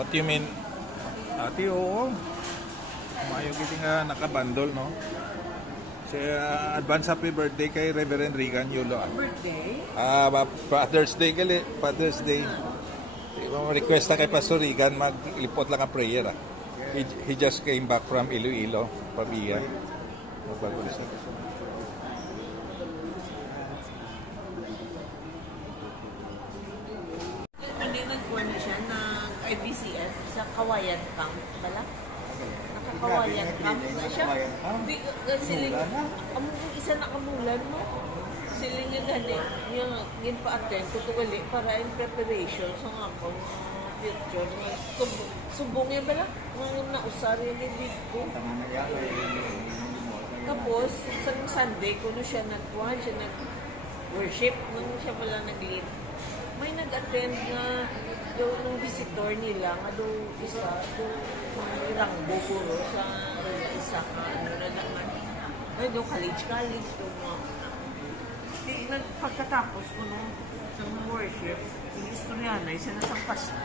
What you mean? Ate, oo. Mayo kiti nga nakabandol, no? Advance happy birthday kay Reverend Regan Yulo. Birthday? Father's Day gali. Father's Day. Request na kay Pastor Regan, maglipot lang ang prayer. He just came back from Iloilo, Pabia. Magbabalisa. Hindi nagkuha na siya ng IBCF sa Kawayan Camp. Bala? Nakakawayan Camp na siya. Hindi, siling, isa na kamulan mo. Siling nga gani, yung pa-attend, kutugali para in preparation sa nga akong future. Subong yan bala? Mga nausar yan yung dito. Tapos, sa Sunday, kuno siya nagkuhan, siya nag-worship, nung siya pala nag-lead. May nag-attend nga daw nung visitor nila, nga daw isa, daw Rangbo puro sa isa ka, ano na naman. Ay, daw college, daw mga. Pagkatapos ko nung sa worship, yung istorya na, isa na sa pastor.